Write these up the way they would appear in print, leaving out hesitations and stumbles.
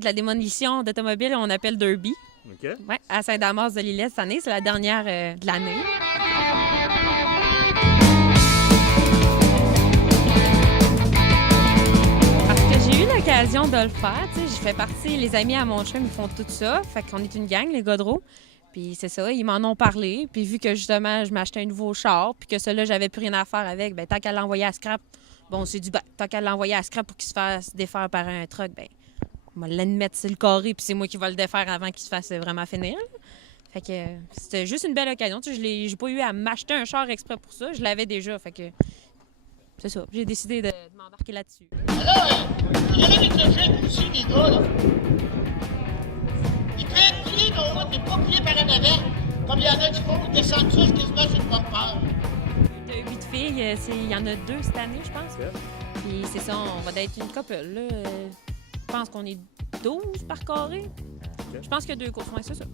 De la démolition d'automobiles, on appelle Derby. OK. Ouais, à Saint-Damas-de-Lillet cette année. C'est la dernière de l'année. Parce que j'ai eu l'occasion de le faire. Tu sais, je fais partie, les amis à mon chum, ils font tout ça. Fait qu'on est une gang, les Godreau. Puis c'est ça, ils m'en ont parlé. Puis vu que justement, je m'achetais un nouveau char, puis que celui-là, j'avais plus rien à faire avec, bien, tant qu'à l'envoyer à scrap, bon, on s'est dit, ben, tant qu'à l'envoyer à scrap pour qu'il se fasse défaire par un truck, bien, on va l'admettre sur le carré, puis c'est moi qui vais le défaire avant qu'il se fasse vraiment finir. Fait que c'était juste une belle occasion. Tu sais, j'ai pas eu à m'acheter un char exprès pour ça. Je l'avais déjà. Fait que c'est ça. J'ai décidé de m'embarquer là-dessus. Alors, il y en a des jeunes aussi, les gars, là. Ils prennent pied dans l'autre, mais pas pied par en avant. Comme il y en a qui font descendre ça quasiment sur le bumper. De 8 filles, il y en a 2 cette année, je pense. OK. Puis c'est ça, on va être une couple. Là, je pense qu'on est 12 par carré. OK. Je pense qu'il y a 2 courses. Ouais, c'est ça.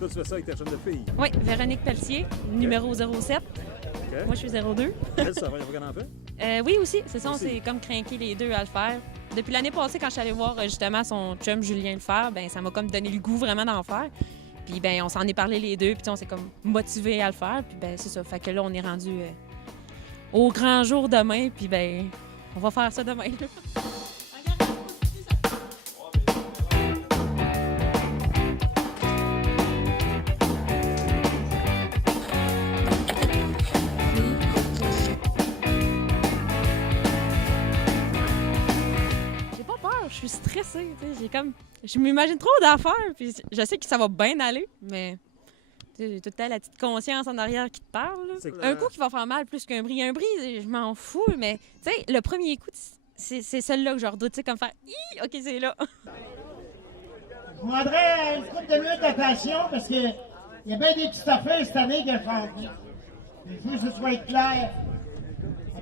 Toi, tu fais ça avec ta chaîne de filles. Oui, Véronique Pelletier, numéro 07. OK. Moi, je suis 02. Elle, ça va, il y a pas qu'elle en fait? Oui, aussi. C'est ça, on Aussi. s'est comme craqué les deux à le faire. Depuis l'année passée, quand je suis allée voir justement son chum Julien le faire, ben ça m'a comme donné le goût vraiment d'en faire. Puis ben on s'en est parlé les deux, puis on s'est comme motivés à le faire. Puis ben c'est ça. Fait que là, on est rendu au grand jour demain, puis ben on va faire ça demain. J'ai pas peur, je suis stressée. Tu sais, je m'imagine trop d'affaires, puis je sais que ça va bien aller, mais tu sais, j'ai tout le temps la petite conscience en arrière qui te parle. Là. C'est clair. Un coup qui va faire mal plus qu'un bris. Un bris, je m'en fous, mais tu sais, le premier coup, c'est celui-là que je redoute, tu sais, comme faire « Hi! OK, c'est là! » Je vous demanderais une couple de minutes d'attention parce que il y a bien des petites affaires cette année que je veux que ce soit clair.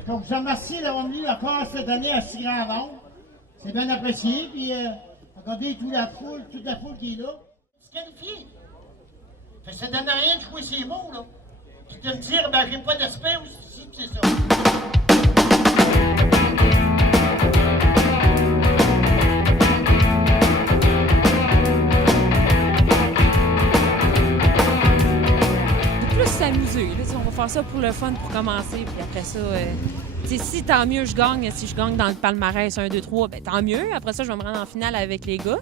Donc, je vous remercie d'avoir venu encore cette année à si grand nombre. C'est bien apprécié. Puis, regardez toute la foule qui est là. Disqualifié. Fait que ça donne rien de jouer ces mots, là. Puis de me dire, ben, j'ai pas d'aspect aussi, c'est ça. Plus s'amuser. Là, tu sais, on va faire ça pour le fun, pour commencer. Puis après ça, tu sais, si tant mieux je gagne, si je gagne dans le palmarès 1, 2, 3, ben tant mieux. Après ça, je vais me rendre en finale avec les gars.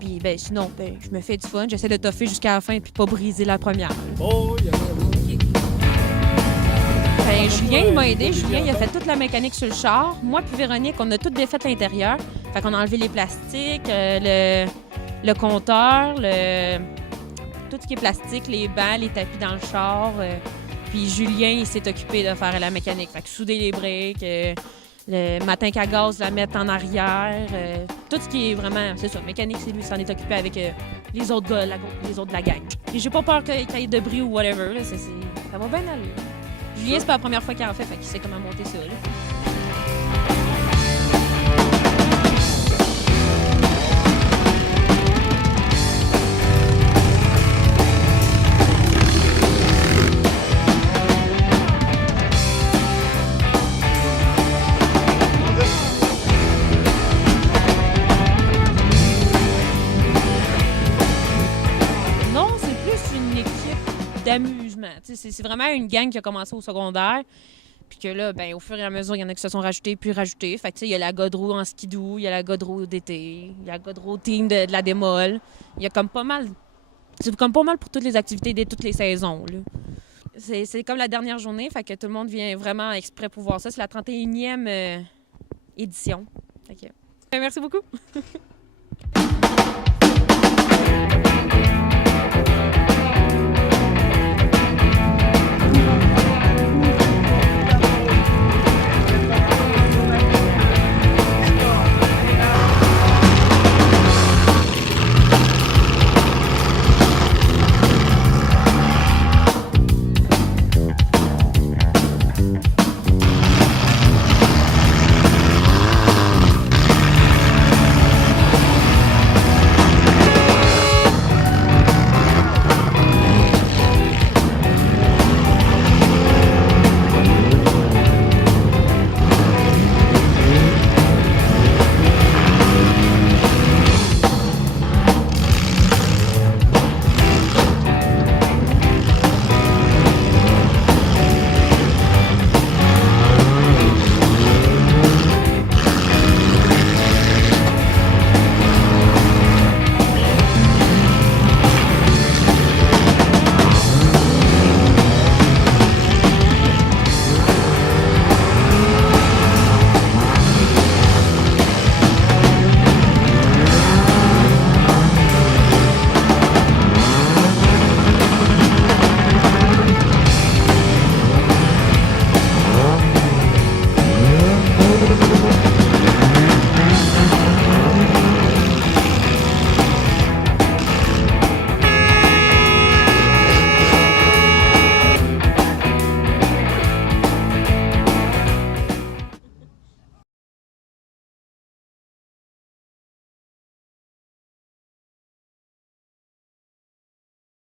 Puis ben sinon, ben, je me fais du fun. J'essaie de toffer jusqu'à la fin puis pas briser la première. Oh, il y a Ben, Julien, il m'a aidé. Julien, il a fait toute la mécanique sur le char. Moi puis Véronique, on a tout défait l'intérieur. Fait qu'on a enlevé les plastiques, le compteur, tout ce qui est plastique, les bancs, les tapis dans le char. Puis Julien, il s'est occupé de faire la mécanique. Fait que souder les briques, le matin qu'à gaz, la mettre en arrière. Tout ce qui est vraiment, c'est ça, mécanique, c'est lui qui s'en est occupé avec les autres gars, les autres de la gang. Et j'ai pas peur qu'il y ait de bris ou whatever. Là, ça va bien aller. Julien, c'est pas la première fois qu'il en fait qu'il sait comment monter ça. Là. Non, c'est plus une équipe d'amusement. Tu sais, c'est vraiment une gang qui a commencé au secondaire. Puis que là, ben, au fur et à mesure, il y en a qui se sont rajoutés puis rajoutés. Fait que, tu sais, il y a la Godreau en skidoo, il y a la Godreau d'été, il y a la Godreau team de la démol. Il y a comme pas mal. C'est comme pas mal pour toutes les activités de toutes les saisons. Là. C'est comme la dernière journée, fait que tout le monde vient vraiment exprès pour voir ça. C'est la 31e édition. Fait que, merci beaucoup.